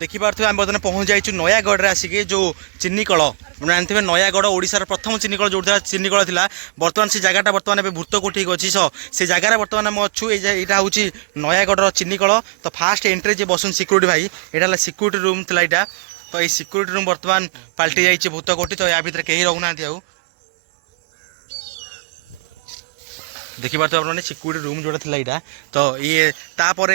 देखिपे आम बर्तमान पहुँच जाइए नयागढ़ आसिक जो चिन्नीकल जानते नयागढ़ ओडिशार प्रथम चिन्नीकल जो चिन्नीकल था बर्तमान से जगह बर्तमान भूतकोठी अच्छी से जगार बर्तमान आम अच्छु यहाँ हूँ नयागढ़ चिन्नीकल। तो फास्ट एंट्री जे बसन सिक्यूरीटी भाई यहाँ सिक्यूरीटी रूम था यहाँ। तो ये सिक्यूरीटी रूम बर्तमान पलटि जाइए भूतकोठी। तो या भितर कहीं रोना आउ देखिपे आपने सिक्यूरीटी रूम जोटा था यहाँ। तो ये तापर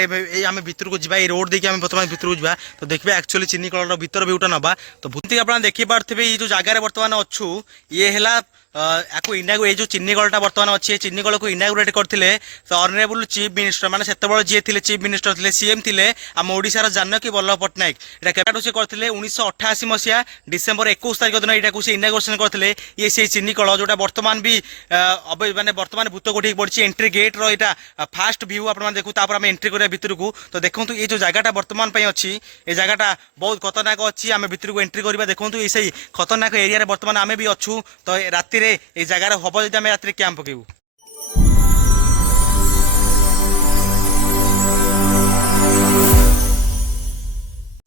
आम भर को जा रोड देखिए आम बर्तमान भर को जा तो देखिए एक्चुअली चिन्नीकल भर भ्यूटा ना। तो भूति आप देखिपे ये जो जगार बर्तमान अच्छु ये है ये जो चिन्नीकलटा बर्तमान अच्छी चिन्नीकल को इनागुरेट करते तो ऑनरेबल चीफ मिनिस्टर माने सेतबेले जी थे चीफ मिनिस्टर थे सीएम थे आम ओडिशार जानकी वल्लभ पट्टनायक। यहाँ केटाटू से करते 1988 मसीहा डिसेम्बर 21 तारिख दिन यहाँ से इनागुरेसन करते ये से चिन्नीकल जोटा बर्तमान भी माने बर्तमान भूतकोठी पड़ी एंट्री गेट रहा फास्ट व्यू आप देखो आम एंट्री करा भितर को। तो देखो ये जो जगह बर्तमान अच्छी ये जगह बहुत खतरनाक अच्छी आम भितर को एंट्री करवा देखो ये सही खतरनाक एरिया बर्तमान आम भी अच्छू। तो राति ये जगार हम जब आम रात कैंप पकेबू।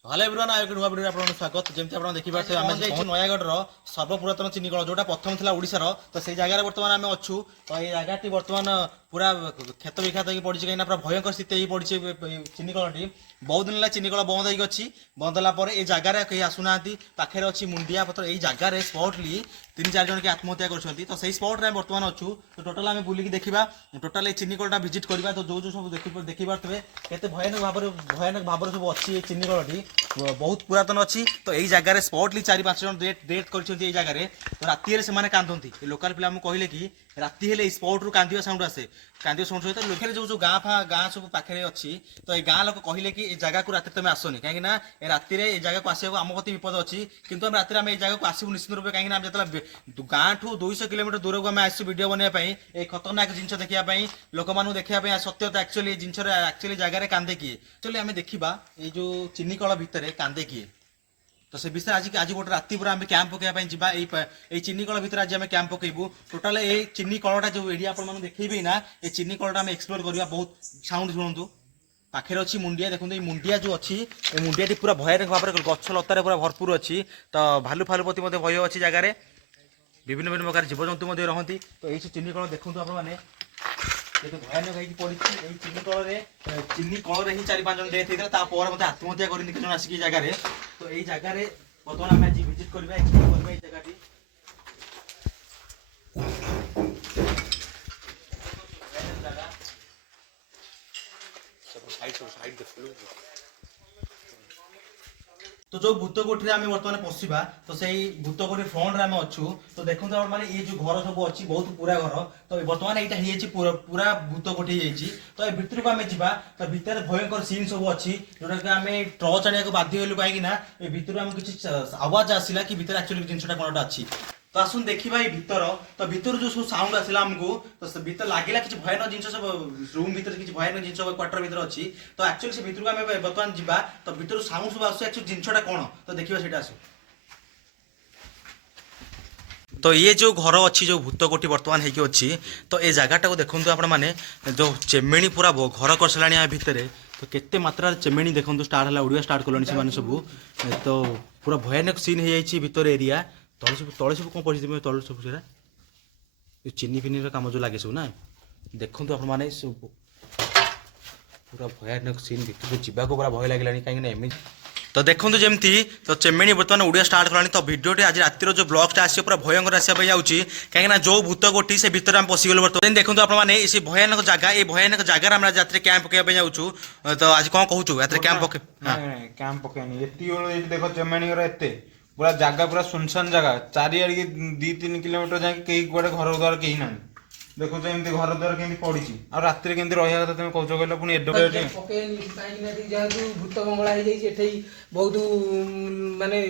हेलो एवरीवन आयो नुआ वीडियो आपन स्वागत। जेमती आपन देखि पाछे आमे जाइछु नयागढ़ सर्वपुरातन चिन्नीकल जोटा प्रथम थिला ओडिशार। तो से जगार बर्तमान आमे अच्छु। तो ये जगहटी बर्तमान पूरा क्षत विख्यात हो पड़ी कहीं पूरा भयंकर स्थिति हो पड़ी चिन्नीकलटी। बहुत दिन है चिन्नीकल बंद हो बंद होगा ये जगार कहीं आसुना पाखे अच्छी मुंडिया पत्र यही जगार स्पॉटली 3-4 जन के आत्महत्या कर तो सही स्पॉट रे बर्तमान अच्छु। तो टोटाल आम बुलिकी देखा टोटाल ये चिन्नीकलटा विजिट करवा। तो जो सब देखिपे केते भयानक भाव सब अच्छी चिन्नीकलटी बहुत पुरातन अच्छी। तो यही जगार स्पॉटली 4-5 जन डेथ कर जगह। तो राति से कांदती लोकाल पिला कहले कि राति हेले स्पॉट रू कांदिया साउंड आसे कांदिया साउंड सहित लोके जो गाँ सब पाखे अच्छी। तो ये गाँ लोक कहले कि जगह को राति तुम आसनी कहीं राति ये जगह को आसो आम प्रति विपद अच्छी। किंतु हम राति ये जगह को आसू निश्चित रूप कहीं जो गाँ ठू 200 किलोमीटर दूर को आम आसू वीडियो बनवाई खतरनाक जिन देखापी लोक मानू देखा सत्यता एक्चुअली जिन एक्चुअली जगह कांदे किए एक्चुअली आम देखा ये जो चिन्नीकल भितर कांदे किए। तो से विषय आज गोटे राति पूरा आम कैंप पकड़ा जा चिन्नीकल भितर आज आम कैंप पकेबू। टोटाल ये चिन्नीकलटा जो एरिया आप देखेबी ना ये चिन्नीकलटा आम एक्सप्लोर करवा। बहुत साउंड शुणु पाखे अच्छी मुंडिया देखो ये मुंडिया जो अच्छी ये मुंडियाटी पूरा भयानक भाव में गछ लतार पूरा भरपूर अच्छी। तो भालू फालू प्रति भय अच्छी जगार विभिन्न विभिन्न प्रकार जीवजंतु रहती। तो ये चिन्नीकल देखो आपने ये भयानक पड़ी चिन्नीकल चिन्नीकल ही 4-5 जन डेथ होता मत आत्महत्या कर आसिक जगह। तो यही जगह बर्तमान आम आज विजिट करवा एक्सप्लोर करवा जगह। तो जो भूतकोठी आम बर्तमान पशिबा तो सही भूतकोठी फ्रंट रे आम अच्छु। तो देखो माने ये जो घर सब अच्छी बहुत पूरा घर। तो बर्तमान यहाँ पूरा भूतकोठी हो। तो ये भितर को आम जा तो भितर भयंकर सीन सब अच्छी जोटा कि आम टर्च आने बाध्य हलु कहीं भितर आम किसी आवाज आसला कि भितर एक्चुअली जिनटा कौन अच्छी। तो आसुन देखा ये भितर। तो भितर जो सब साउंड आसला आमको तो भीतर लगे कि भयानक जिन सब रूम भीतर किसी भयानक जिन क्वार्टर भीतर अच्छी। तो एक्चुअली से भितर को आम बर्तमान जा तो भीतर साउंड सब आस जिनटा कौन तो देखिए से आस। तो ये जो घर अच्छी जो भूतकोठी बर्तमान होगी अच्छी तो ये जगहटा को देखो आपण मैंने जो चेमेणी पूरा घर कर सारा भितर। तो केते मात्रा चेमेणी देखो स्टार्ट है उड़िया स्टार्ट कले से सब। तो पूरा भयानक सीन हो जाए भितर एरिया तले सब कौन पड़ी तले सब से चिनी फिनी कम जो लगे सब ना देखो आपने सब पूरा भयानक सीन भितर जावाक पूरा भय लगे कहीं एम। तो देखो जमती तो चेमेणी बर्तमान उड़िया स्टार्ट कलानी। तो भिडियोटी आज रातिर जो ब्लॉगटा आस पूरा भयंकर आसपा जाऊँगी कहीं जो भूतकोठी से भितर आम पशिगलु। बर्तमान देखो आपने ये भयानक जगह ये भयानक जगह आम रात कैंप पकड़ा जाऊँ। तो आज कौन कहूँ रात कैंप पकड़नी देख चेमेणी पूरा जगह पूरा सुनसान जगह चारिआड़ की 2-3 किलोमीटर जाए कहीं गोटे घर द्वार कहीं ना देखो एमती घर द्वार कमी पड़ी आ रात केमती रहा कथा तुम कौच कहल पुणी जेहेतु भूत बंगला हो जाए बहुत माने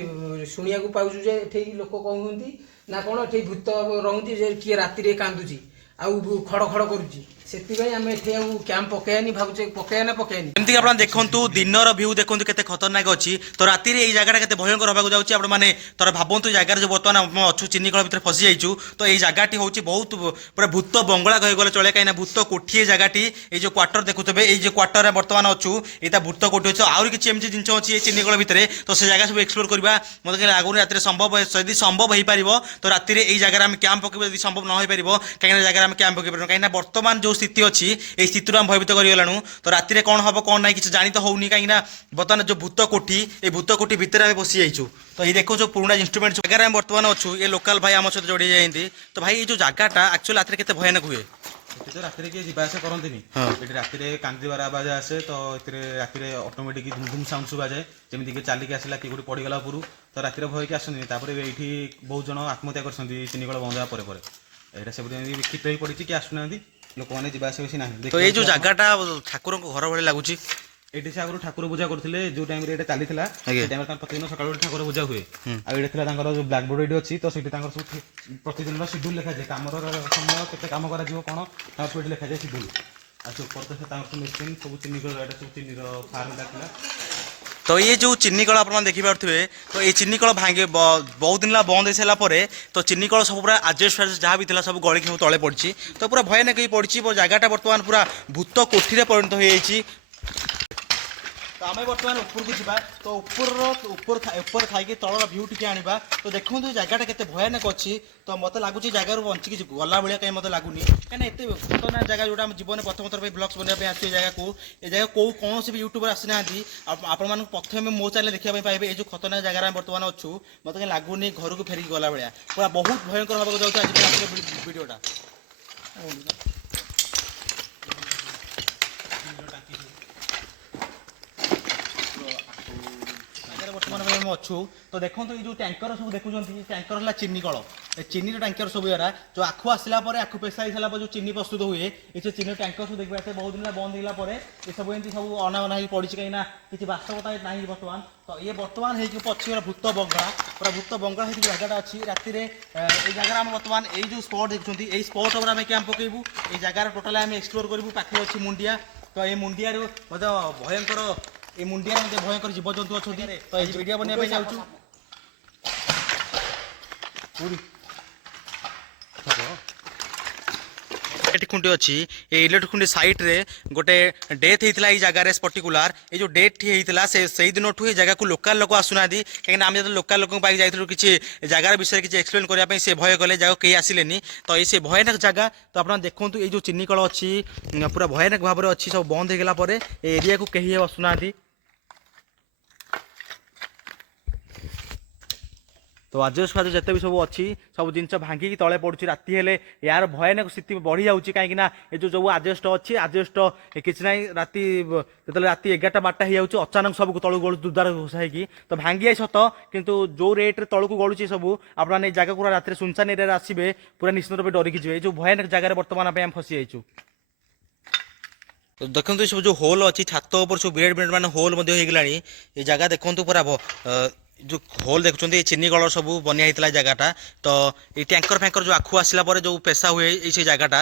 शुणा पाचु जे लोक कहते ना कौन ये भूत रहती किए राति कांदुची आउ खड़ खड़ करुच्ची ସେଥିପାଇଁ ଆମେ ଏଠି ଆଉ କ୍ୟାମ୍ପ ପକେଇବାନି ଭାବୁଛେ ପକେଇବା ନା ପକେଇବାନି। ଯେମିତି ଆପଣ ଦେଖନ୍ତୁ ଦିନର ଭ୍ୟୁ ଦେଖନ୍ତୁ କେତେ ଖତରନାକ ଅଛି ତ ରାତିରେ ଏଇ ଜାଗାଟା କେତେ ଭୟଙ୍କର ହବାକୁ ଯାଉଛି ଆପଣ ମାନେ ତର ଭାବନ୍ତୁ ଏ ଜାଗାରେ ଯୋଉ ବର୍ତ୍ତମାନ ଆମେ ଅଛୁ ଚିନିକଳ ଭିତରେ ଫସି ଯାଇଛୁ ତ ଏଇ ଜାଗାଟି ହଉଛି ବହୁତ ପୁରା ଭୂତ ବଙ୍ଗଳା କହିଗଲେ ଚଳେ କାହିଁକିନା ଭୂତ କୋଠି ଏ ଜାଗାଟି ଏଇ ଯୋଉ କ୍ୱାର୍ଟର ଦେଖୁଥିବେ ଏଇ ଯୋଉ କ୍ୱାର୍ଟରରେ ବର୍ତ୍ତମାନ ଅଛୁ ଏଇଟା ଭୂତ କୋଠି ଅଛି ଆହୁରି କିଛି ଏମିତି ଜିନିଷ ଅଛି ଏଇ ଚିନିକଳ ଭିତରେ ତ ସେ ଜାଗା ସବୁ ଏକ୍ସପ୍ଲୋର କରିବା ମୋତେ କାହିଁ ଲାଗୁନି ରାତିରେ ସମ୍ଭବ ଯଦି ସମ୍ଭବ ହେଇପାରିବ ତ ରାତିରେ ଏଇ ଜାଗାରେ ଆମେ କ୍ୟାମ୍ପ ପକେଇବା ଯଦି ସମ୍ଭବ ନ ହେଇପାରିବ କାହିଁକିନା ଜାଗାରେ ଆମେ କ୍ୟାମ୍ପ ପକେଇ ପାରିବା କାହିଁକିନା ବର୍ତ୍ତମାନ ଯୋଉ ସ୍ଥିତି ଅଛି এই ସ୍ଥିତିରୁ ଆମେ ଭୟଭୀତ କରିଗଲାଣୁ ତ ରାତିରେ କ'ଣ ହବ କ'ଣ ନାହିଁ କିଛି ଜାଣି ତ ହଉନି କାହିଁକିନା ବର୍ତ୍ତମାନ ଯୋଉ ଭୂତ କୋଠି এই ଭୂତ କୋଠି ଭିତରେ ଆମେ ବସି ଯାଇଛୁ ତ ଏଇ ଦେଖୁ ଯୋଉ ପୁରୁଣା ଇନଷ୍ଟ୍ରୁମେଣ୍ଟ ଜାଗାରେ ଆମେ ବର୍ତ୍ତମାନ ଅଛୁ ଏ ଲୋକାଲ ଭାଇ ଆମ ସହିତ ଯୋଡ଼ି ଯାଇଛନ୍ତି ତ ଭାଇ ଏଇ ଯୋଉ ଜାଗାଟା ଆକ୍ଚୁଆଲି ରାତିରେ କେତେ ଭୟାନକ ହୁଏ ଏଠି ତ ରାତିରେ କିଏ ଯିବା ଆସିବା କରନ୍ତିନି ଏଠି ରାତିରେ କାନ୍ଦିବାର ଆବାଜ ଆସେ ତ ଏଥିରେ ରାତିରେ ଅଟୋମେଟିକ ଧୁମ୍ ଧୁମ୍ ସାଉଣ୍ଡ ଶୁଭାଯାଏ ଯେମିତି କି ଚାଲିକି ଆସିଲା କିଏ କୋଉଠି ପଡ଼ିଗଲା ଉପରୁ ତ ରାତିରେ ଭୟକି ଆସନ୍ତିନି ତାପରେ ଏଇଠି ବହୁତ ଜଣ ଆତ୍ମହତ୍ୟା କରିଛନ୍ତି ଚିନିକଳ ବନ୍ଦ ହେବା ପରେ ପରେ ଏଇଟା ସେପଟେ ଏମିତି ବିକ୍ଷିପ୍ତ ହେଇ ପଡ଼ିଛି କି ଆସୁନାହାନ୍ତି ଲୋକମାନେ ଯିବା ଆସିବା ବେଶୀ ନାହିଁ ତ ଏଇ ଯୋଉ ଜାଗାଟା ଠାକୁରଙ୍କ ଘର ଭଳି ଲାଗୁଛି ଏଠି ସେ ଆଗରୁ ଠାକୁର ପୂଜା କରୁଥିଲେ ଯୋଉ ଟାଇମରେ ଏଇଟା ଚାଲିଥିଲା ସେ ଟାଇମରେ ତାଙ୍କର ପ୍ରତିଦିନ ସକାଳୁ ଠାକୁର ପୂଜା ହୁଏ ଆଉ ଏଇଟା ଥିଲା ତାଙ୍କର ଯୋଉ ବ୍ଲାକ୍ ବୋର୍ଡ ଏଠି ଅଛି ତ ସେଇଠି ତାଙ୍କର ସବୁ ପ୍ରତିଦିନର ସିଡ୍ୟୁଲ ଲେଖାଯାଏ କାମର ସମୟ କେତେ କାମ କରାଯିବ କ'ଣ ତାଙ୍କର ସବୁ ଏଠି ଲେଖାଯାଏ ସିଡ୍ୟୁଲ ଆଉ ସେ ଉପରେ ତ ତାଙ୍କର ସବୁ ମେସିନ୍ ସବୁ ଚିନିକଳ ଏଇଟା ସବୁ ଚିନିର ଫାର୍ମଟା ଥିଲା ତ ଇଏ ଯୋଉ ଚିନିକଳ ଆପଣ ଦେଖିପାରୁଥିବେ ତ ଏଇ ଚିନିକଳ ଭାଙ୍ଗି ବହୁତ ଦିନ ହେଲା ବନ୍ଦ ହେଇସାରିଲା ପରେ ତ ଚିନିକଳ ସବୁ ପୁରା ଆଜେଷ୍ଟ ଫାଜେଷ୍ଟ ଯାହା ବି ଥିଲା ସବୁ ଗଳିକି ସବୁ ତଳେ ପଡ଼ିଛି ତ ପୁରା ଭୟାନକ ହେଇ ପଡ଼ିଛି ଜାଗାଟା ବର୍ତ୍ତମାନ ପୁରା ଭୂତ କୋଠିରେ ପରିଣତ ହୋଇଯାଇଛି ତ ଆମେ ବର୍ତ୍ତମାନ ଉପରକୁ ଯିବା ତ ଉପରେ ଥାଇକି ତଳର ଭ୍ୟୁ ଟିକେ ଆଣିବା ତ ଦେଖନ୍ତୁ ଏ ଜାଗାଟା କେତେ ଭୟାନକ ଅଛି ତ ମୋତେ ଲାଗୁଛି ଜାଗାରୁ ବଞ୍ଚିକି ଗଲା ଭଳିଆ କାହିଁ ମୋତେ ଲାଗୁନି କାହିଁକିନା ଏତେ ଖତରନାକ ଜାଗା ଯୋଉଟା ଆମ ଜୀବନରେ ପ୍ରଥମ ଥର ପାଇଁ ବ୍ଲଗ୍ସ ବନେଇବା ପାଇଁ ଆସିଛୁ ଏ ଜାଗାକୁ ଏ ଜାଗା କୌଣସି ବି ୟୁଟ୍ୟୁବର ଆସିନାହାନ୍ତି ଆପଣମାନଙ୍କୁ ପ୍ରଥମେ ମୋ ଚ୍ୟାନେଲ ଦେଖିବା ପାଇଁ ପାଇବେ ଏ ଯୋଉ ଖତରନାକ ଜାଗାରେ ଆମେ ବର୍ତ୍ତମାନ ଅଛୁ ମୋତେ କାହିଁ ଲାଗୁନି ଘରକୁ ଫେରିକି ଗଲା ଭଳିଆ ପୁରା ବହୁତ ଭୟଙ୍କର ହେବାକୁ ଯାଉଛି ଆଜି ଭିଡ଼ିଓଟା ବର୍ତ୍ତମାନ ଆମେ ଅଛୁ ତ ଦେଖନ୍ତୁ ଏଇ ଯୋଉ ଟ୍ୟାଙ୍କର ସବୁ ଦେଖୁଛନ୍ତି ଟ୍ୟାଙ୍କର ହେଲା ଚିନି କଳ ଏ ଚିନିର ଟ୍ୟାଙ୍କର ସବୁ ଏରା ଯୋଉ ଆଖୁ ଆସିଲା ପରେ ଆଖୁ ପେଶା ହେଇସାରିଲା ପରେ ଯୋଉ ଚିନି ପ୍ରସ୍ତୁତ ହୁଏ ଏ ଯୋଉ ଚିନି ଟ୍ୟାଙ୍କର ସବୁ ଦେଖିବା ଏତେ ବହୁତ ଦିନ ବନ୍ଦ ହେଇଗଲା ପରେ ଏସବୁ ଏମିତି ସବୁ ଅନାବନା ହେଇକି ପଡ଼ିଛି କାହିଁକିନା କିଛି ବାସ୍ତବତା ନାହିଁ ବର୍ତ୍ତମାନ ତ ଇଏ ବର୍ତ୍ତମାନ ହେଇକି ପଛିଗଲା ଭୂତ ବଙ୍ଗଳା ପୁରା ଭୂତ ବଙ୍ଗଳା ହେଇକି ଜାଗାଟା ଅଛି ରାତିରେ ଏଇ ଜାଗାରେ ଆମେ ବର୍ତ୍ତମାନ ଏଇ ଯୋଉ ସ୍ପଟ୍ ଦେଖୁଛନ୍ତି ଏଇ ସ୍ପଟ୍ ଉପରେ ଆମେ କ୍ୟାମ୍ପ ପକେଇବୁ ଏଇ ଜାଗାରେ ଟୋଟାଲି ଆମେ ଏକ୍ସପ୍ଲୋର କରିବୁ ପାଖରେ ଅଛି ମୁଣ୍ଡିଆ ତ ଏଇ ମୁଣ୍ଡିଆରୁ ମଧ୍ୟ ଭୟଙ୍କର এই মুন্ডিয়ার মধ্যে ভয়ঙ্কর জীবজন্তু অଛନ୍ତି তো এই ভিডিও বনাইবা ପାଇଁ যাଉଛୁ ইলেকট্রিক খুঁটি অছি এই ইলেকট্রিক খুঁটি সাইড্রে গোটে ডেথ হয়েছিল এই জায়গায় পর্টিকুলার এই যে ডেথ হয়েছিল সেই দিনঠু এই জায়গাকে লোকাল লোক আসুনা কারণ আমি যেত লোকাল লোক পাই যাই কিছু জায়গার বিষয়ে কিছু এক্সপ্লেন করা সে ভয় কলে জায়গা কেউ আসলেনি তো এই সে ভয়ানক জায়গা তো আপনার দেখুন এই যে চিনিকল অছি পুরা ভয়ানক ভাবে অছি সব বন্ধ হয়ে গলা পরে এই এরিয়াকে কেহি আসুনা তো আজেস ফাজেস যেতে ବି ସବୁ ଅଛି ସବୁ ଜିନିଷ ଭାଙ୍ଗିକି ତଳେ ପଡ଼ୁଛି ରାତି ହେଲେ ୟାର ଭୟାନକ ସ୍ଥିତି ବଢ଼ି ଯାଉଛି କାହିଁକିନା ଏ ଯୋଉ ଆଜେଷ୍ଟ ଅଛି ଆଜେଷ୍ଟ କିଛି ନାହିଁ ରାତି ଯେତେବେଳେ ରାତି 11ଟା 12ଟା ହେଇଯାଉଛି ଅଚାନକ ସବୁ ତଳକୁ ଗଳୁ ଦୁଦାର ଘୋଷା ହେଇକି ତ ଭାଙ୍ଗି ଯାଇ ସତ କିନ୍ତୁ ଯୋଉ ରେଟ୍ରେ ତଳକୁ ଗଳୁଛି ସବୁ ଆପଣମାନେ ଏଇ ଜାଗାକୁ ପୁରା ରାତିରେ ସୁନସାନ ଏରିଆରେ ଆସିବେ ପୁରା ନିଶ୍ଚିତ ରୂପେ ଡରିକି ଯିବେ ଏଇ ଯୋଉ ଭୟାନକ ଜାଗାରେ ବର୍ତ୍ତମାନ ପାଇଁ ଆମେ ଫସି ଯାଇଛୁ ଦେଖନ୍ତୁ ଏ ସବୁ ଯୋଉ ହୋଲ୍ ଅଛି ଛାତ ଉପରେ ସବୁ ବିରାଟ ବିରାଟ ମାନେ ହୋଲ୍ ମଧ୍ୟ ହେଇଗଲାଣି ଏ ଜାଗା ଦେଖନ୍ତୁ ପୁରା जो होल देखुं चिनी कलर सब बनिया होता जगहटा तो ये टैंकर फैंकर जो आखु आसला जो पेशा हुए ये जगहटा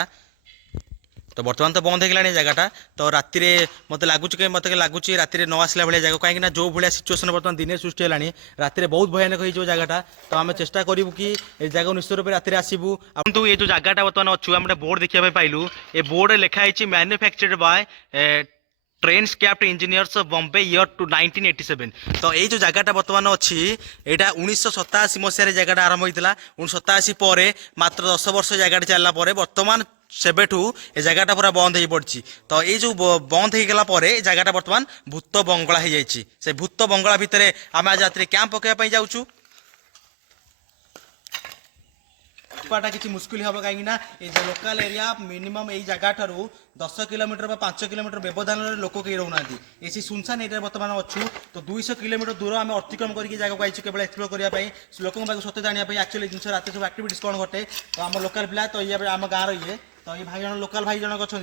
तो बर्तमान तो बंद हो गला जगहटा तो राति मत लगुच मत लगुच राति न आसला भाई जगह कहीं जो भाया सिचुएसन बर्तमान दिन सृष्टि है राति बहुत भयानक हो जगहटा तो आम चेष्टा करूँ कि जगह निश्चित रूप राति आसबू आपको ये जो जगहटा बर्तमान अच्छु आम बोर्ड देखा पाइलु ये बोर्ड लिखाई manufactured by Transcraft engineers Bombay year to 1987 तो ये जो जगहटा बर्तमान अच्छी यहाँ 1987 मसीह जगहटा आरंभ होता 1987 पर मात्र 10 वर्ष जगह चलला बर्तमान सेबेठू ए जगहटा पूरा बंद हो पड़ी तो ये जो बंद हो गला जगहटा बर्तमान भूत बंगला हो जाए से भूत बंगला भितर आम आज रात कैंप पकड़ा जाऊँ पाटा किसी मुस्किल हम कहीं लोकल एरिया मिनिमम यही जगह ठारू 10 किलोमीटर 5 किलोमीटर व्यवधान लोक कहीं रोना ये सुनसान एरिया बर्तमान अच्छू तो 200 किलोमीटर दूर आम अतिक्रम करके जगह आईचु केवल एक्सप्लोर करने लोक सत्य जानापी एक्चुअली जिन रात सब आक्टिविटीज कौन घटे तो आम लोकल पिला तो ये आम गाँव ये तो ये भाई जन लोकल भाई जनक अच्छा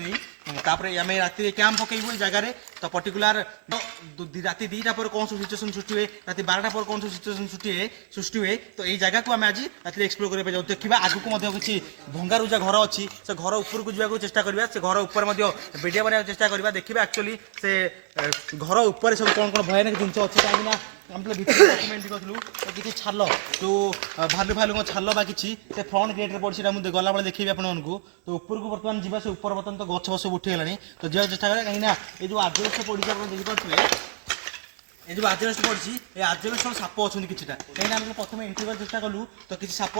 आम राति कैंप पकईबू जगार तो पर्टिकुलर রাতে 2টা পরে কোন সব সিচুয়েশন সৃষ্টি हुए রাতে 12টা পরে কোন সব সিচুয়েশন সৃষ্টি हुए তো এই জায়গাକୁ ଆମେ ଆଜି ରାତିରେ ଏକ୍ସପ୍ଲୋର କରିବା ପାଇଁ ଯାଉ ଦେଖିବା ଆଗକୁ ମଧ୍ୟ କିଛି ଭଙ୍ଗାରୁଜା ଘର ଅଛି ସେ ଘର ଉପରକୁ ଯିବାକୁ ଚେଷ୍ଟା କରିବା ସେ ଘର ଉପରେ ମଧ୍ୟ ଭିଡ଼ିଓ ବନେଇବାକୁ ଚେଷ୍ଟା କରିବା ଦେଖିବା ଆକ୍ଚୁଆଲି ସେ ଘର ଉପରେ ସବୁ କ'ଣ କ'ଣ ଭୟାନକ ଜିନିଷ ଅଛି କାହିଁକି ନା ଆମେ ଭିତରେ ଡକ୍ୟୁମେଣ୍ଟ କରିଥିଲୁ କିଛି ଛାଲ ଯେଉଁ ଭାଲୁଙ୍କ ଛାଲ ବା କିଛି ସେ ଫ୍ରଣ୍ଟ ଗେଟ୍ରେ ପଡ଼ିଛି ସେଇଟା ମୁଁ ଗଲାବେଳେ ଦେଖେଇବି ଆପଣମାନଙ୍କୁ ତ ଉପରକୁ ବର୍ତ୍ତମାନ ଯିବା ସେ ଉପର ବର୍ତ୍ତମାନ ତ ଗଛ ସବୁ ଉଠିଗଲାଣି ତ ଯିବାକୁ ଚେଷ୍ଟା କରିବା କାହିଁକି ନା ଏ ଯେଉଁ ଆଜବେଷ୍ଟ ପଡ଼ିଛି ଆପଣ ଦେଖିପାରୁଥିବେ এই যে আজবেষ্ট পড়ছি এই আজবেষ্ট সাপ অনেক কিছুটা কারণ আমি প্রথমে এন্ট্রি করার চেষ্টা কলু তো কিছু সাপ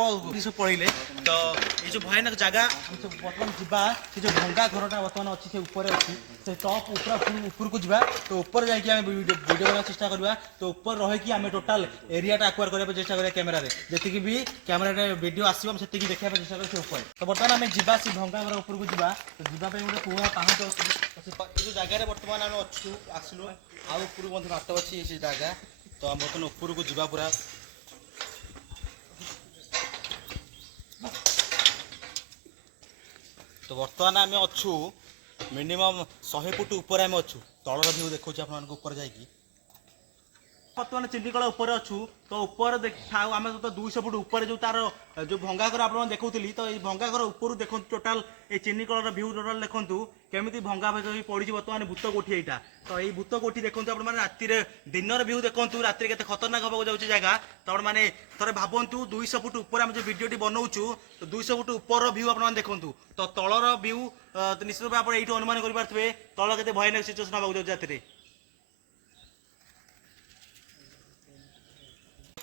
সব পড়লে তো এই যে ভয়ানক জায়গা আমি বর্তমান যা সে যে ভঙ্গা ঘরটা বর্তমান অছি সে উপরে অছি সে টপ উপরকু যা তো উপরে যাই আমি ভিডিও করার চেষ্টা করা তো উপরে রহিকি আমি টোটাল এরিয়াটা আকুয়ার করা চেষ্টা করা ক্যামেরারে যেতিকি বি ক্যামেরাটা ভিডিও আসবে আমি সেতিকি দেখা চেষ্টা করি সে উপরে তো বর্তমান আমি যা সে ভঙ্গা ঘর উপরকু যা তো যা গোটে পুরা পাহাড় আছে এই যে জায়গায় বর্তমান আমি অছু আসলু ଆଉ ଉପରକୁ ମଧ୍ୟ ବାଟ ଅଛି ସେ ଜାଗା ତ ଆମେ ବର୍ତ୍ତମାନ ଉପରକୁ ଯିବା ପୁରା ତ ବର୍ତ୍ତମାନ ଆମେ ଅଛୁ ମିନିମମ୍ 100 ଫୁଟ ଉପରେ ଆମେ ଅଛୁ ତଳର ଭିଉ ଦେଖାଉଛି ଆପଣମାନଙ୍କୁ ଉପରେ ଯାଇକି ବର୍ତ୍ତମାନ ଚିଲିକଳ ଉପରେ ଅଛୁ ତ ଉପରେ ଦେଖାଉ ଆମେ ତ 200 ଫୁଟ ଉପରେ ଯେଉଁ ତାର ଯେଉଁ ଭଙ୍ଗା ଘର ଆପଣଙ୍କୁ ଦେଖାଉଥିଲି ତ ଏଇ ଭଙ୍ଗା ଘର ଉପରୁ ଦେଖନ୍ତୁ ଟୋଟାଲ এই ଚିନିକଳର ଭିଉ ଟୋଟାଲ ଦେଖନ୍ତୁ କେମିତି ଭଙ୍ଗା ଭଙ୍ଗା ହେଇ ପଡ଼ିଛି ବର୍ତ୍ତମାନ ଭୂତ କୋଠି ଏଇଟା ତ ଏଇ ଭୂତ କୋଠି ଦେଖନ୍ତୁ ଆପଣମାନେ ରାତିରେ ଦିନର ଭିଉ ଦେଖନ୍ତୁ ରାତିରେ କେତେ ଖତରନାକ ହେବାକୁ ଯାଉଛି ଜାଗା ତ ଆପଣମାନେ ଥରେ ଭାବନ୍ତୁ 200 ଫୁଟ ଉପରେ ଆମେ ଯେଉଁ ଭିଡ଼ିଓଟି ବନଉଛୁ ତ 200 ଫୁଟ ଉପରର ଭିଉ ଆପଣମାନେ ଦେଖନ୍ତୁ ତ ତଳର ଭିଉ ନିଶ୍ଚିତ ଭାବେ ଆପଣ ଏଇଠୁ ଅନୁମାନ କରିପାରୁଥିବେ ତଳ କେତେ ଭୟାନକ ସିଚୁଏସନ୍ ହେବାକୁ ଯାଉଛି ରାତିରେ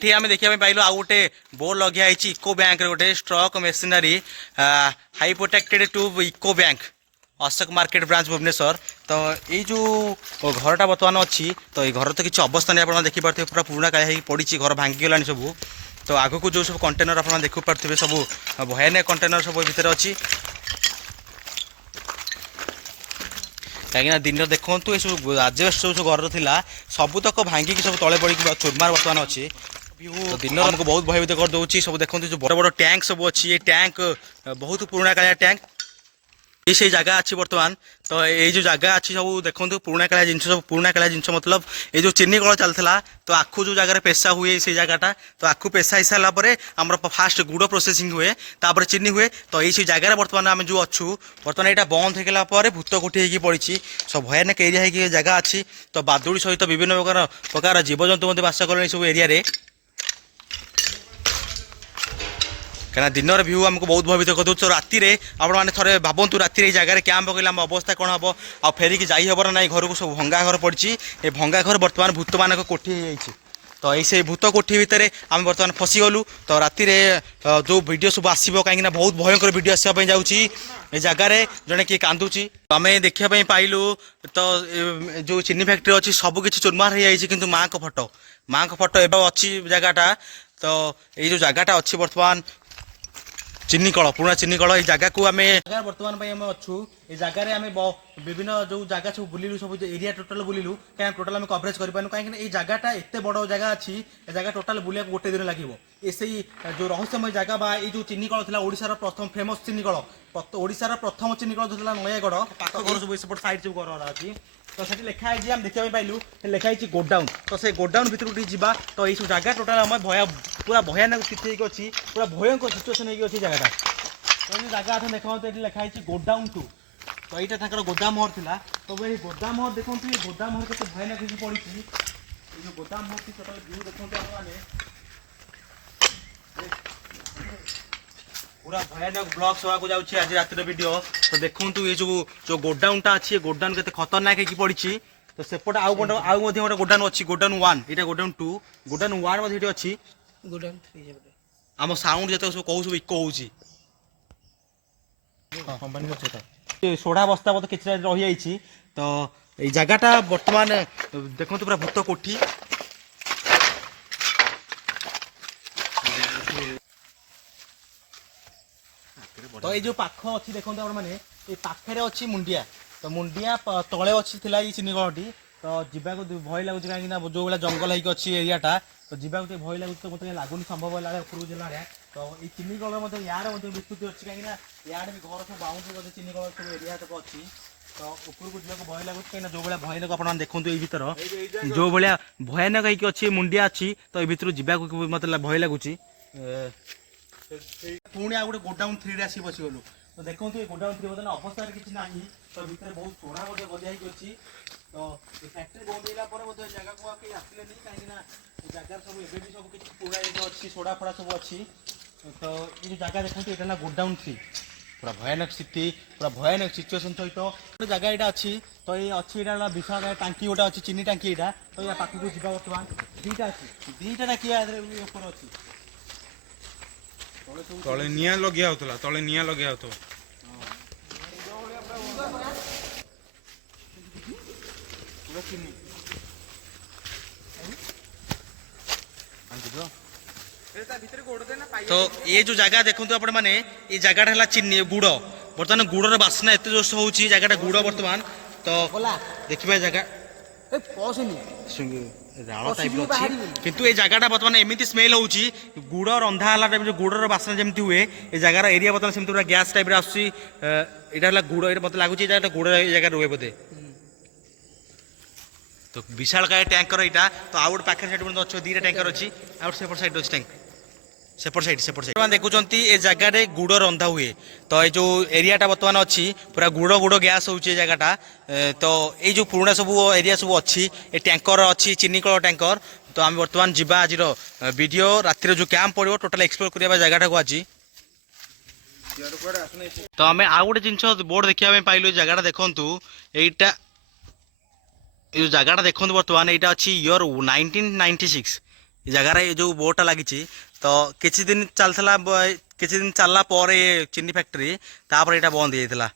ଏଠି ଆମେ ଦେଖିବା ପାଇଁ ପାଇଲୁ ଆଉ ଗୋଟେ ବୋର୍ଡ ଲଗା ହେଇଛି ଇକୋ ବ୍ୟାଙ୍କର ଗୋଟେ ଷ୍ଟ୍ରକ୍ machinery high protected to eco bank Ashok market branch Bhubaneswar ତ ଏଇ ଯେଉଁ ଘରଟା ବର୍ତ୍ତମାନ ଅଛି ତ ଏଇ ଘର ତ କିଛି ଅବସ୍ଥା ନାହିଁ ଆପଣ ଦେଖିପାରୁଥିବେ ପୁରା ପୁରୁଣା କାଳିଆ ହେଇକି ପଡ଼ିଛି ଘର ଭାଙ୍ଗିଗଲାଣି ସବୁ ତ ଆଗକୁ ଯେଉଁ ସବୁ କଣ୍ଟେନର ଆପଣ ଦେଖିପାରୁଥିବେ ସବୁ ଭୟାନକ କଣ୍ଟେନର ସବୁ ଭିତରେ ଅଛି କାହିଁକିନା ଦିନରେ ଦେଖନ୍ତୁ ଏସବୁ ଆଜବେଷ୍ଟ ସବୁ ଘର ଥିଲା ସବୁତକ ଭାଙ୍ଗିକି ସବୁ ତଳେ ପଡ଼ିକି ଚୁରମାର ବର୍ତ୍ତମାନ ଅଛି ଦିନରେ ଆମକୁ ବହୁତ ଭୟଭୀତ କରିଦେଉଛି ସବୁ ଦେଖନ୍ତୁ ଯେଉଁ ବଡ଼ ବଡ଼ ଟ୍ୟାଙ୍କ ସବୁ ଅଛି ଏ ଟ୍ୟାଙ୍କ ବହୁତ ପୁରୁଣା କାଳିଆ ଟ୍ୟାଙ୍କ এই সেই জায়গা আছে বর্তমান তো এই যে জায়গা আছে সব দেখুন পুরোনা কালিয়া জিনিস সব পুরোনা কালিয়া জিনিস মতলব এই যে চিনি কল চালুলা তো আখু যে জায়গায় পেশা হুয়ে সেই জায়গাটা তো আখু পেশা হয়ে সারা পরে আমার ফার্স্ট গুড় প্রসেসিং হুয়ে তারপরে চিনি হুয়ে তো এই সেই জায়গায় বর্তমান আমি যে অছু বর্তমান এটা বন্ধ হয়ে গেলা পরে ভূত কোঠি হয়ে পড়ছি সব ভয়ানক এরিয়া হয়ে জায়গা আছে তো বাদুড়ি সহিত বিভিন্ন প্রকার জীবজন্তু মধ্যে বাস কলেন এই সব এরিয়ারে କାହିଁକିନା ଦିନର ଭ୍ୟୁ ଆମକୁ ବହୁତ ଭୟଭୀତ କରିଦେଉଛି ରାତିରେ ଆପଣମାନେ ଥରେ ଭାବନ୍ତୁ ରାତିରେ ଏଇ ଜାଗାରେ କ୍ୟାମ୍ପ ପକେଇଲେ ଆମ ଅବସ୍ଥା କ'ଣ ହେବ ଆଉ ଫେରିକି ଯାଇ ହେବ ନା ନାହିଁ ଘରକୁ ସବୁ ଭଙ୍ଗା ଘର ପଡ଼ିଛି ଏ ଭଙ୍ଗା ଘର ବର୍ତ୍ତମାନ ଭୂତମାନଙ୍କ କୋଠି ହେଇଯାଇଛି ତ ଏଇ ସେଇ ଭୂତ କୋଠି ଭିତରେ ଆମେ ବର୍ତ୍ତମାନ ଫସିଗଲୁ ତ ରାତିରେ ଯେଉଁ ଭିଡ଼ିଓ ସବୁ ଆସିବ କାହିଁକିନା ବହୁତ ଭୟଙ୍କର ଭିଡ଼ିଓ ଆସିବା ପାଇଁ ଯାଉଛି ଏ ଜାଗାରେ ଜଣେ କିଏ କାନ୍ଦୁଛି ଆମେ ଦେଖିବା ପାଇଁ ପାଇଲୁ ତ ଯେଉଁ ଚିନି ଫ୍ୟାକ୍ଟ୍ରି ଅଛି ସବୁ କିଛି ଚୁରମାର ହେଇଯାଇଛି କିନ୍ତୁ ମାଆଙ୍କ ଫଟୋ ଏବେ ଅଛି ଜାଗାଟା ତ ଏଇ ଯେଉଁ ଜାଗାଟା ଅଛି ବର୍ତ୍ତମାନ ଚିନିକଳ ପୁରୁଣା ଚିନିକଳ এই ଜାଗାକୁ ଆମେ ବର୍ତ୍ତମାନ ପାଇଁ ଆମେ ଅଛୁ এই ଜାଗାରେ ଆମେ ବିଭିନ୍ନ ଯେଉଁ ଜାଗା ସବୁ ବୁଲିଲୁ ସବୁ ଏରିଆ ଟୋଟାଲ ବୁଲିଲୁ କାହିଁକି ଟୋଟାଲ ଆମେ କଭରେଜ କରିପାରୁନୁ କାହିଁକିନା এই ଜାଗାଟା ଏତେ ବଡ଼ ଜାଗା ଅଛି ଏ ଜାଗା ଟୋଟାଲ ବୁଲିବାକୁ ଗୋଟେ ଦିନ ଲାଗିବ ଏ ସେଇ ଯେଉଁ ରହସ୍ୟମୟ ଜାଗା ବା ଏଇ ଯେଉଁ ଚିନିକଳ ଥିଲା ଓଡ଼ିଶାର ପ୍ରଥମ ଫେମସ୍ ଚିନିକଳ ଓଡ଼ିଶାର ପ୍ରଥମ ଚିନିକଳ ଯେଉଁ ଥିଲା ନୟାଗଡ଼ ପାଖ ଘର ସବୁ ସେପଟ ସାଇଡ୍ ସବୁ ଘର ଅଛି ତ ସେଠି ଲେଖା ହେଇଛି ଆମେ ଦେଖିବା ପାଇଁ ପାଇଲୁ ଲେଖା ହେଇଛି ଗୋଡାଉନ୍ ତ ସେ ଗୋଡାଉନ୍ ଭିତରକୁ ଟିକେ ଯିବା ତ ଏଇସବୁ ଜାଗା ଟୋଟାଲ ଆମେ ପୁରା ଭୟାନକ ସ୍ଥିତି ହେଇକି ଅଛି ପୁରା ଭୟଙ୍କର ସିଚୁଏସନ୍ ହେଇକି ଅଛି ଜାଗାଟା ତ ଏଇ ଜାଗା ଆପଣ ଦେଖନ୍ତୁ ଏଠି ଲେଖା ହେଇଛି ଗୋଡାଉନ୍ 2 ତ ଏଇଟା ତାଙ୍କର ଗୋଦାମ ଘର ଥିଲା ତ ଏଇ ଗୋଦାମ ଘର ଦେଖନ୍ତୁ ଏ ଗୋଦାମ ଘର କେତେ ଭୟାନକ ହେଇକି ପଡ଼ିଛି ଏଇ ଯେଉଁ ଗୋଦାମ ଘରଟି ଟୋଟାଲ ଭିଉ ଦେଖନ୍ତୁ ଆପଣମାନେ पूरा भयानक ब्लॉग्स होगा जाऊँगी आज रातिर वीडियो तो देखूँ ये जो गोडाउनटा अच्छी गोडाउन के खतरनाक हो पड़ी तो सेपटे आउ गोटे गोडाउन अच्छी गोडाउन 1 ये गोडाउन 2 गोडाउन 1 अच्छी गोडाउन 3 आम साउंड जो सब कहूँ सब इको हो सोढ़ा बस्ता बोध कि रही जाइए तो ये जगहटा बर्तमान देखो पूरा भूत कोठी तो ये जो पाख अच्छी देखो मैंने ये पाखे अच्छी मुंडिया तो मुंडिया तले अच्छी ये चिनिकलटी तो जावाक भय लगुच कहीं जो भाई जंगल होगी अच्छी एरियाटा तो जावाक भय लगुच तो मतलब लगुनि संभव है उपरको जिला तो ये चिनिकल यार विस्तृति अच्छी कहीं यार भी घर सब बाउंड्री चिनिकल सब एरिया तक अच्छी तो ऊपर को जाको भय लागुच कहीं जो भाया भयानक आपण देखंतु एई भीतर जो भाया भयानक ହେଇକି ଅଛି मुंडिया ଅଛି तो ए भीतर जिबा को मते भय लागुची पुणी आ गोटे गोडाउन 3 रे आसी बसी गलु तो देखंतु ए गोडाउन 3 बदन अवस्था किछि नाही तो भीतर बहुत सोना गोटे गदिया ହେଇକି ଅଛି तो फैक्ट्री बंद होला पर बोध जगह को आके आसले नहीं काहे ना जगह सब एबे भी सब किछि पूरा ए अछि सोडा फड़ा सब अछि तो ये जगह देखंतु एटा ना गोडाउन 3 पूरा भयानक स्थिति पूरा भयानक सिचुएशन सहित गोटे जगह यहाँ अच्छी तो ये अच्छी यहाँ विशाल टांकी गोटे अच्छी चीनी टांकी यहाँ तो या पाखक जावा बर्तमान दुईटा अच्छी दुईटा टांकी ऊपर अच्छी तले निया लगिया होतला तले निया लगिया होतो पूरा चीनी तो ये जो जगह देखते आपण मैंने ये जगह है चीनी गुड़ बर्तमान गुड़र बास्ना एत जोश हो जगह गुड़ बर्तमान तो देखिए जगह राण टाइप अच्छी किंतु ये जगह बर्तमान एमती स्मेल हो गुड़ रंधा टाइप जो गुड़र बास्ना जमी हुए ये जगार एरिया बर्तमान सेमती पूरा गैस टाइप आसला गुड़ मत लगुच गुड़ जगह रुए बोधे तो विशाल काय टैंकर यहाँ तो आउट पाखे साइड अच्छे दुईटा टैंकर अच्छी आउट सेपट साइड अच्छी टैंक सेपट साइड देखुंत ये जगह गुड़ रंधा हुए तो ये जो एरियाटा बर्तमान अच्छी पूरा गुड़ गुड़ गैस हो जगहटा तो ये जो पुराना सब एरिया सब अच्छी ये टैंकर अच्छी चीनी कल टैंकर तो आम बर्तमान जीवा आज वीडियो रातिर जो कैंप पड़ो टोटाल एक्सप्लोर करवा जगह को आज तो आम आउ गोटे जिन बोर्ड देखा पाइलु जगह देखु यहीटा ये जगह देखते बर्तमान यहाँ अच्छी इयर 1996 जगार ये जो बोर्डटा लगी तो किसी दिन चलता किसी दिन चलला पर ये चीनी फैक्ट्री तापर यहाँ बंद हो जाता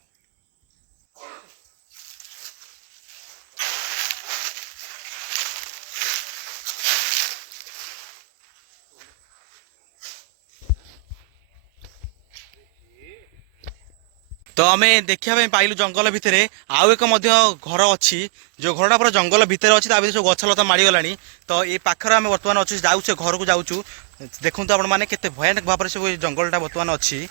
तो आम देखा पाइलु जंगल भितर आउ एक घर अच्छी जो घरटा पूरा जंगल भितर अच्छी ता सब गछलता मारिगला तो ये पाखर आम बर्तमान अच्छे जाऊे घर को जाऊँ देखते आपण मैंने केते भयानक भाव सब जंगलटा बर्तमान अच्छी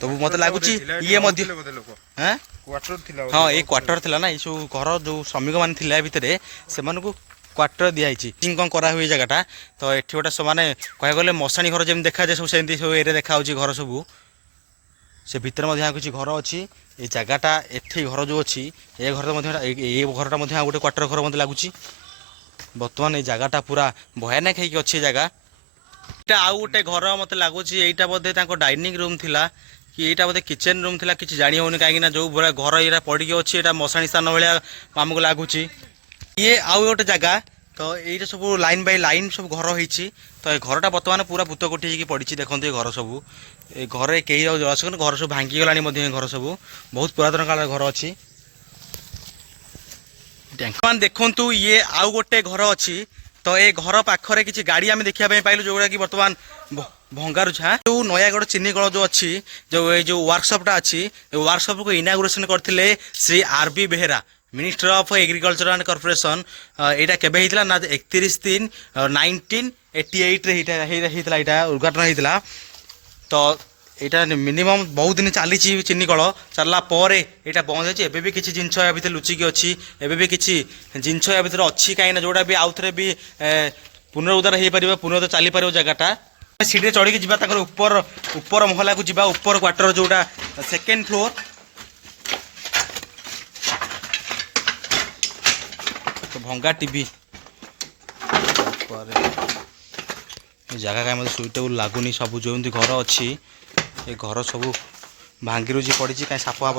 तो मत लगुच ये हाँ ये क्वार्टर थी ना ये सब घर जो श्रमिक मैंने भितर से क्वार्टर दिखाई कौन करा हुए जगहटा तो ये गोटे सामान कह गले मशाणी घर जमी देखा जाए सब सेमती सब एरिया देखा घर सब से भितर किसी घर अच्छी ये जगहटा एठी घर जो अच्छी ये घर ये घरटा गोटे क्वार्टर घर मत लगुच बर्तमान ये जगहटा पूरा भयानक है अच्छी जगह यहाँ आउ गोटे घर मत लगुच यहाँ बोधे डाइनिंग रूम थिला कि यहाँ बोधे किचेन रूम थिला किसी जानी होनी कहीं जो पूरा घर यहाँ पड़ी अच्छी यहाँ मशाणी स्थान भाया आमको लगुच ये आउ गोटे जगह तो ये सब लाइन बाय लाइन सब घर होती तो ये घरटा बर्तमान पूरा भूत कोठी पड़ी देखते ये घर सब ये घर कई आसन घर सब भांगी गलानी घर सब बहुत पुरातन काल घर अच्छी देखु ये आउ गोटे घर अच्छी तो ये घर पाखरे किसी गाड़ी आम देखा पाइलु जोटा कि बर्तमान भंगारुछा जो नयागढ़ चीनी कल जो अच्छी जो ये जो वर्कशॉपटा अच्छी वर्कशॉप को इनागुरेशन करते Shri RB. Behera minister of agriculture and corporation यहाँ केबे होता ना 31/3/1988 यहाँ उद्घाटन होता तो यहाँ मिनिमम बहुत दिन चली चीनी कल चलला पर यहाँ बंद हो भी किसी जिनस या भर लुचिकी अच्छी एवं भी किसी जिनस या भर अच्छी कहीं जोटा भी आउ थे भी पुनरुद्धार हो पार पुनरुद्धार चली पार जगहटा सीढ़ी चढ़ी की ऊपर महला को जावा ऊपर क्वार्टर जोटा सेकेंड फ्लोर तो भंगा टीवी जगह कहीं मतलब सुइटेबल लगुनि सब जो घर अच्छी ये घर सब भांगी रुझी पड़ी कहीं साप फाप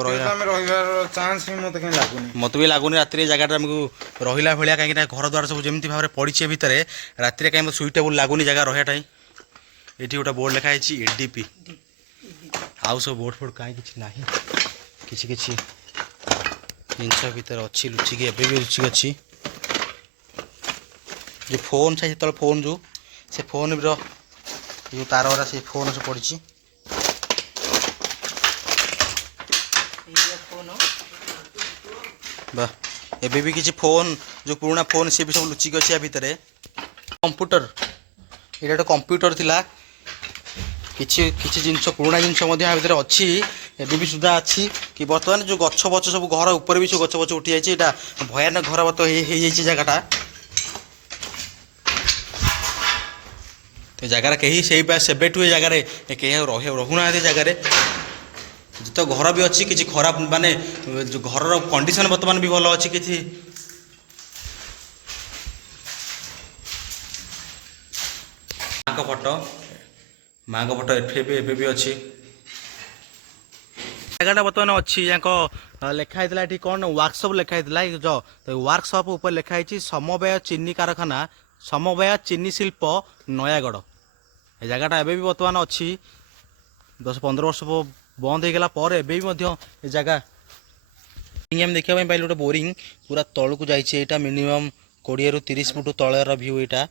मत भी लगुनि रात जगह आमको रहा भाया कहीं घर द्वार सब जमी भाव में पड़ी भितर रात कहीं सुइटेबल लगुनि जगह रहा ये गोटे बोर्ड लिखाई एडीपी आउ सब बोर्ड फोर्ड कहीं किसी ना किसी जिनस भितर अच्छी लुचिकी एवं भी लुचिकी अच्छी जो फोन से फोन जो से फोन जो तार वाला से फोन से पड़ी एबे भी किसी फोन जो पुराना फोन सी भी सब लुचिक अच्छी भितर कंप्यूटर ये कंप्यूटर थिला କିଛି କିଛି ଜିନିଷ ପୁରୁଣା ଜିନିଷ ମଧ୍ୟ ଆ ଭିତରେ ଅଛି, ଏବେ ବି ସୁଦ୍ଧା ଅଛି। କି ବର୍ତ୍ତମାନ ଯେଉଁ ଗଛ ବଛ ସବୁ ଘର ଉପରେ ବି ସବୁ ଗଛ ବଛ ଉଠି ଯାଇଛି, ଏଇଟା ଭୟାନକ ଘର ବତ ହେଇଯାଇଛି ଜାଗାଟା। ତ ଜାଗାରେ କେହି ସେବେଠୁ ଏ ଜାଗାରେ କେହି ରହୁନାହାନ୍ତି ଜାଗାରେ। ଯେତେ ଘର ବି ଅଛି କିଛି ଖରାପ ମାନେ ଘରର କଣ୍ଡିସନ ବର୍ତ୍ତମାନ ବି ଭଲ ଅଛି। କିଛି ମାଙ୍କ ଫଟୋ ଏଠି ବି ଏବେ ବି ଅଛି। ଜାଗାଟା ବର୍ତ୍ତମାନ ଅଛି ଯାକ ଲେଖା ହେଇଥିଲା ଏଠି କ'ଣ ୱାର୍କସପ୍ ଲେଖା ହେଇଥିଲା। ୱାର୍କସପ୍ ଉପରେ ଲେଖା ହେଇଛି ସମବାୟ ଚିନି କାରଖାନା, ସମବାୟ ଚିନି ଶିଳ୍ପ ନୟାଗଡ଼। ଏ ଜାଗାଟା ଏବେ ବି ବର୍ତ୍ତମାନ ଅଛି। 10-15 ବର୍ଷ ବନ୍ଦ ହେଇଗଲା ପରେ ଏବେ ବି ମଧ୍ୟ ଏ ଜାଗା ଆମେ ଦେଖିବା ପାଇଁ ପାଇଲୁ। ଗୋଟେ ବୋରିଂ ପୁରା ତଳକୁ ଯାଇଛି। ଏଇଟା ମିନିମମ୍ 20 ରୁ 30 ଫୁଟ ତଳର ଭ୍ୟୁ। ଏଇଟା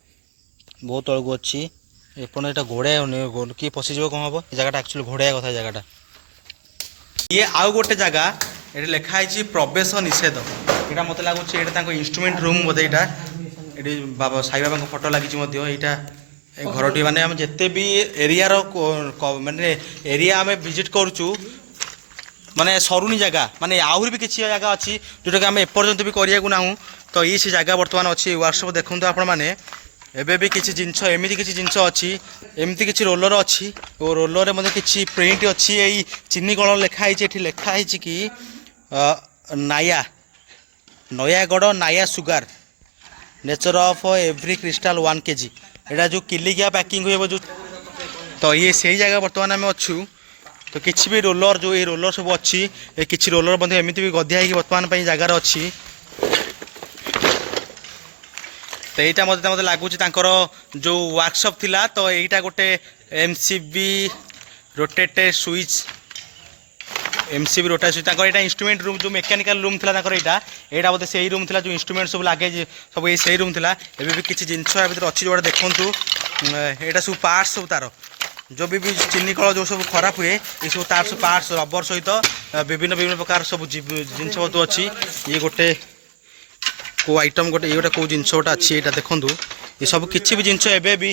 ବହୁତ ତଳକୁ ଅଛି। ଏପର୍ଯ୍ୟନ୍ତ ଏଇଟା ଘୋଡ଼ାଇବା କିଏ ପଶିଯିବ କ'ଣ ହେବ। ଏ ଜାଗାଟା ଆକ୍ଚୁଆଲି ଘୋଡ଼ାଇବା କଥା ଜାଗାଟା। ଇଏ ଆଉ ଗୋଟେ ଜାଗା ଏଠି ଲେଖା ହେଇଛି ପ୍ରବେଶ ନିଷେଧ। ଏଇଟା ମୋତେ ଲାଗୁଛି ଏଇଟା ତାଙ୍କ ଇନଷ୍ଟ୍ରୁମେଣ୍ଟ ରୁମ୍ ବୋଧେ। ଏଇଟା ଏଠି ସାଇବାବାଙ୍କ ଫଟୋ ଲାଗିଛି ମଧ୍ୟ। ଏଇଟା ଏ ଘରଟି ମାନେ ଆମେ ଯେତେ ବି ଏରିଆର ମାନେ ଏରିଆ ଆମେ ଭିଜିଟ୍ କରୁଛୁ ମାନେ ସରୁନି ଜାଗା, ମାନେ ଆହୁରି ବି କିଛି ଜାଗା ଅଛି ଯେଉଁଟାକି ଆମେ ଏପର୍ଯ୍ୟନ୍ତ ବି କରିବାକୁ ନାହୁଁ। ତ ଇଏ ସେ ଜାଗା ବର୍ତ୍ତମାନ ଅଛି ୱାର୍କସପ୍। ଦେଖନ୍ତୁ ଆପଣମାନେ ଏବେ ବି କିଛି ଜିନିଷ ଏମିତି କିଛି ଜିନିଷ ଅଛି, ଏମିତି କିଛି ରୋଲର ଅଛି ଓ ରୋଲରରେ ମଧ୍ୟ କିଛି ପ୍ରିଣ୍ଟ ଅଛି। ଏଇ ଚିନି କଳ ଲେଖା ହେଇଛି। ଏଠି ଲେଖା ହେଇଛି କି ନୟାଗଡ଼ ନାୟା sugar nature of every crystal 1 kg। ଏଇଟା ଯେଉଁ କିଲିକିଆ ପ୍ୟାକିଂ ହୁଏ ଯେଉଁ, ତ ଇଏ ସେଇ ଜାଗା ବର୍ତ୍ତମାନ ଆମେ ଅଛୁ। ତ କିଛି ବି ରୋଲର ଯେଉଁ ଏଇ ରୋଲର ସବୁ ଅଛି, ଏ କିଛି ରୋଲର ମଧ୍ୟ ଏମିତି ବି ଗଦିଆ ହେଇକି ବର୍ତ୍ତମାନ ପାଇଁ ଜାଗାରେ ଅଛି। ତ ଏଇଟା ମୋତେ ଲାଗୁଛି ତାଙ୍କର ଯେଉଁ ୱାର୍କସପ୍ ଥିଲା। ତ ଏଇଟା ଗୋଟେ MCB ରୋଟେଟେଡ୍ ସୁଇଚ୍, MCB ରୋଟେଟେଡ୍ ସୁଇଚ୍ ତାଙ୍କର ଏଇଟା ଇନଷ୍ଟ୍ରୁମେଣ୍ଟ ରୁମ୍ ଯେଉଁ ମେକାନିକାଲ ରୁମ୍ ଥିଲା ତାଙ୍କର। ଏଇଟା ବୋଧେ ସେଇ ରୁମ୍ ଥିଲା ଯେଉଁ ଇନଷ୍ଟ୍ରୁମେଣ୍ଟ ସବୁ ଲାଗେ ସବୁ ଏଇ ସେଇ ରୁମ୍ ଥିଲା। ଏବେ ବି କିଛି ଜିନିଷ ୟା ଭିତରେ ଅଛି ଯେଉଁଟା ଦେଖନ୍ତୁ। ଏଇଟା ସବୁ ପାର୍ଟସ୍ ସବୁ ତାର ଯେଉଁ ବି ଚିନି କଳ ଯେଉଁ ସବୁ ଖରାପ ହୁଏ ଏସବୁ ତାର ସବୁ ପାର୍ଟସ୍ ରବର ସହିତ ବିଭିନ୍ନ ପ୍ରକାର ସବୁ ଜିନିଷ ବହୁତ ଅଛି। ଇଏ ଗୋଟେ କେଉଁ ଆଇଟମ୍ ଗୋଟେ, ଇଏ ଗୋଟେ କେଉଁ ଜିନିଷ ଗୋଟେ ଅଛି। ଏଇଟା ଦେଖନ୍ତୁ ଏସବୁ କିଛି ବି ଜିନିଷ ଏବେ ବି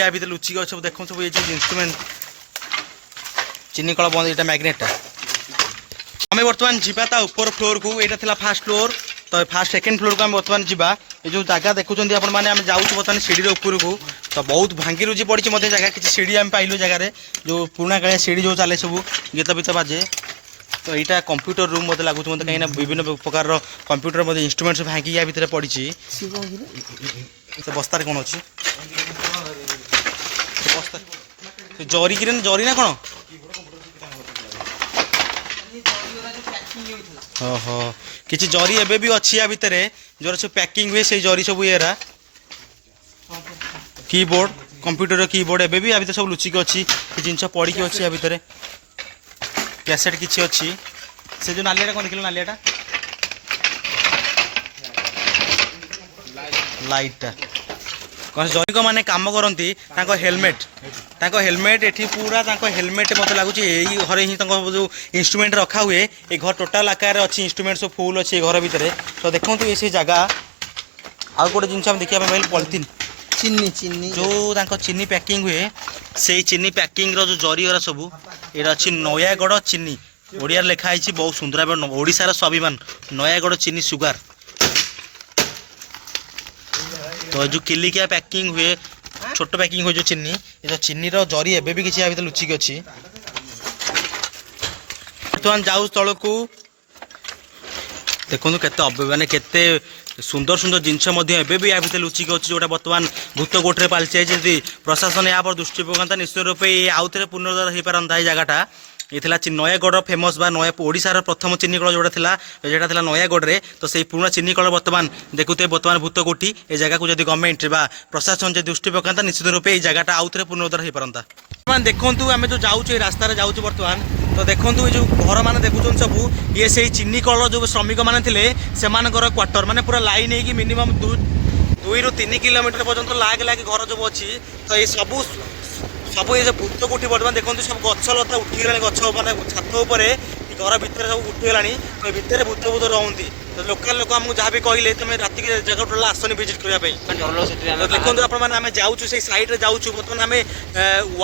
ୟା ଭିତରେ ଲୁଚିକି ଅଛି। ସବୁ ଦେଖନ୍ତୁ ସବୁ ଏଇ ଯେଉଁ ଇନଷ୍ଟ୍ରୁମେଣ୍ଟ ଚିନି କଳ ବନ୍ଦ। ଏଇଟା ମ୍ୟାଗ୍ନେଟଟା। ଆମେ ବର୍ତ୍ତମାନ ଯିବା ତା ଉପର ଫ୍ଲୋରକୁ। ଏଇଟା ଥିଲା ଫାର୍ଷ୍ଟ ଫ୍ଲୋର। ତ ସେକେଣ୍ଡ ଫ୍ଲୋରକୁ ଆମେ ବର୍ତ୍ତମାନ ଯିବା। ଏ ଯେଉଁ ଜାଗା ଦେଖୁଛନ୍ତି ଆପଣମାନେ, ଆମେ ଯାଉଛୁ ବର୍ତ୍ତମାନ ସିଡ଼ିର ଉପରକୁ। ତ ବହୁତ ଭାଙ୍ଗି ରୁଜି ପଡ଼ିଛି ମଧ୍ୟ ଜାଗା। କିଛି ସିଡ଼ି ଆମେ ପାଇଲୁ ଜାଗାରେ, ଯେଉଁ ପୁରୁଣା କାଳିଆ ସିଡ଼ି ଯେଉଁ ଚାଲେ ସବୁ ଗୀତ ଫୀତ ବାଜେ। ତ ଏଇଟା କମ୍ପ୍ୟୁଟର ରୁମ୍ ମୋତେ ଲାଗୁଛି ମୋତେ, କାହିଁକିନା ବିଭିନ୍ନ ପ୍ରକାରର କମ୍ପ୍ୟୁଟର ମଧ୍ୟ ଇନଷ୍ଟ୍ରୁମେଣ୍ଟ ସବୁ ଭାଙ୍ଗିକି ୟା ଭିତରେ ପଡ଼ିଛି। ସେ ବସ୍ତାରେ କ'ଣ ଅଛି? ଜରି ନା କ'ଣ? ଓହୋ, କିଛି ଜରି ଏବେ ବି ଅଛି ୟା ଭିତରେ ଯେଉଁଟା ସବୁ ପ୍ୟାକିଂ ହୁଏ। ସେଇ ଜରି ସବୁ ଇଏରା କିବୋର୍ଡ଼, କମ୍ପ୍ୟୁଟରର କିବୋର୍ଡ଼ ଏବେ ବି ୟା ଭିତରେ ସବୁ ଲୁଚିକି ଅଛି। କିଛି ଜିନିଷ ପଡ଼ିକି ଅଛି ୟା ଭିତରେ। କ୍ୟାସେଟ୍ କିଛି ଅଛି। ସେ ଯେଉଁ ନାଲିଆଟା କ'ଣ ଦେଖିଲ? ନାଲିଆଟା ଲାଇଟ୍ଟା କ'ଣ ଜୈନିକମାନେ କାମ କରନ୍ତି। ତାଙ୍କ ହେଲମେଟ୍ ଏଠି ପୁରା ତାଙ୍କ ହେଲମେଟ୍ ମୋତେ ଲାଗୁଛି ଏଇ ଘରେ ହିଁ ତାଙ୍କ ଯେଉଁ ଇନଷ୍ଟ୍ରୁମେଣ୍ଟ ରଖା ହୁଏ। ଏ ଘର ଟୋଟାଲ୍ ଆକାରରେ ଅଛି, ଇନଷ୍ଟ୍ରୁମେଣ୍ଟ ସବୁ ଫୁଲ୍ ଅଛି ଏ ଘର ଭିତରେ। ତ ଦେଖନ୍ତୁ ଏ ସେଇ ଜାଗା। ଆଉ ଗୋଟେ ଜିନିଷ ଆମେ ଦେଖିବା ପାଇଁ ପାଇଲୁ, ପଲିଥିନ୍ ଚିନି ଯେଉଁ ତାଙ୍କ ଚିନି ପ୍ୟାକିଂ ହୁଏ, ସେଇ ଚିନି ପ୍ୟାକିଂର ଯେଉଁ ଜରିଗୁରା ସବୁ ଏଇଟା ଅଛି ନୟାଗଡ଼ ଚିନି। ଓଡ଼ିଆରେ ଲେଖା ହେଇଛି ବହୁତ ସୁନ୍ଦର ଭାବେ, ଓଡ଼ିଶାର ସ୍ୱାଭିମାନ ନୟାଗଡ଼ ଚିନି ସୁଗାର। ତ ଯେଉଁ କିଲିକିଆ ପ୍ୟାକିଂ ହୁଏ, ଛୋଟ ପ୍ୟାକିଂ ହୁଏ ଯେଉଁ ଚିନି, ଏ ଯେଉଁ ଚିନିର ଜରି ଏବେ ବି କିଛି ୟା ଭିତରେ ଲୁଚିକି ଅଛି। ବର୍ତ୍ତମାନ ଯାଉ ତଳକୁ। ଦେଖନ୍ତୁ କେତେ ସୁନ୍ଦର ସୁନ୍ଦର ଜିନିଷ ମଧ୍ୟ ଏବେ ବି ୟା ଭିତରେ ଲୁଚିକି ଅଛି, ଯେଉଁଟା ବର୍ତ୍ତମାନ ଭୂତ କୋଠରେ ପାଲିଛି। ଯଦି ପ୍ରଶାସନ ଏହା ଉପରେ ଦୃଷ୍ଟି ପକାନ୍ତା ନିଶ୍ଚିତ ରୂପେ ଆଉଥରେ ପୁନରୁଦ୍ଧାର ହେଇପାରନ୍ତା এই ଜାଗାଟା। ये थिला नयागढ़ फेमस बा नया ओडिशार प्रथम चिनी कल जोड़ा थिला जेटा थिला नयागढ़ रे तो से पुराना चिनी कल बर्तमान देखुते बर्तमान भूतकोटी ए जगह को जदि गवर्नमेंट बा प्रशासन जे दृष्टि पकांता निश्चित रूपे ए जगहटा आउथरे पुनरुद्धार हो पारंता। बर्तमान देखंतु आमे जो जाउछु ए रास्ता रे जाउछु बर्तमान तो देखंतु ए जो घर माने देखुछन सब ये से चिनी कल जो श्रमिक माने थिले सेमानकर क्वार्टर माने पूरा लाइन हेकी मिनिमम 2 ରୁ 3 किलोमीटर पर्यंत लाग लाग घर जो अच्छी तो ये सब ये भूत कोठी बर्तमान देखते सब गछ लता उठीगला गछ मैंने छात उपर କି ଘର ଭିତରେ ସବୁ ଉଠିଗଲାଣି ତ ଏ ଭିତରେ ଭୂତ ରହନ୍ତି ତ ଲୋକାଲ ଲୋକ ଆମକୁ ଯାହା ବି କହିଲେ ତମେ ରାତିକି ଜାଗା ଟୋଟାଲ ଆସନି ଭିଜିଟ୍ କରିବା ପାଇଁ ତ ଦେଖନ୍ତୁ ଆପଣମାନେ ଆମେ ଯାଉଛୁ ସେଇ ସାଇଡ଼ରେ ଯାଉଛୁ ବର୍ତ୍ତମାନ ଆମେ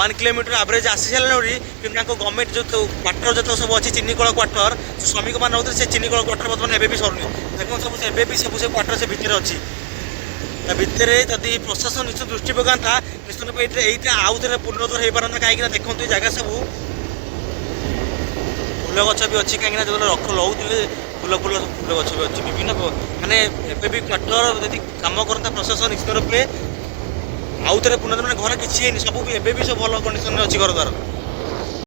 1 କିଲୋମିଟର ଆଭରେଜ ଆସି ସାରିଲାଣି କିନ୍ତୁ ତାଙ୍କ ଗଭର୍ଣ୍ଣମେଣ୍ଟ ଯେଉଁ କ୍ୱାର୍ଟର ଯେତେକ ସବୁ ଅଛି ଚିନିକଳ କ୍ୱାର୍ଟର ସେ ଶ୍ରମିକମାନେ ରହୁଥିଲେ ସେ ଚିନିକଳ କ୍ୱାର୍ଟର ବର୍ତ୍ତମାନ ଏବେ ବି ସରୁନି ଦେଖନ୍ତୁ ସବୁ ଏବେ ବି ସବୁ ସେ କ୍ୱାର୍ଟର ସେ ଭିତରେ ଅଛି ତା ଭିତରେ ଯଦି ପ୍ରଶାସନ ନିଶ୍ଚୟ ଦୃଷ୍ଟି ପକାନ୍ତା ନିଶ୍ଚିତ ଏଇଟା ଆଉ ଥରେ ପୁନରୁଦ୍ଧାର ହେଇପାରନ୍ତା କାହିଁକିନା ଦେଖନ୍ତୁ ଏ ଜାଗା ସବୁ ଫୁଲ ଗଛ ବି ଅଛି କାହିଁକିନା ଯେତେବେଳେ ରହୁଥିଲେ ଫୁଲ ଗଛ ବି ଅଛି ବିଭିନ୍ନ ମାନେ ଏବେ ବି କ୍ୱାର୍ଟର ଯଦି କାମ କରନ୍ତା ପ୍ରଶାସନ ନିଶ୍ଚିତ ରୂପେ ଆଉ ଥରେ ପୁନରୁଦ୍ଧାର ମାନେ ଘର କିଛି ହେଇନି ସବୁ ବି ଏବେ ବି ସବୁ ଭଲ କଣ୍ଡିସନରେ ଅଛି ଘର ଦ୍ୱାର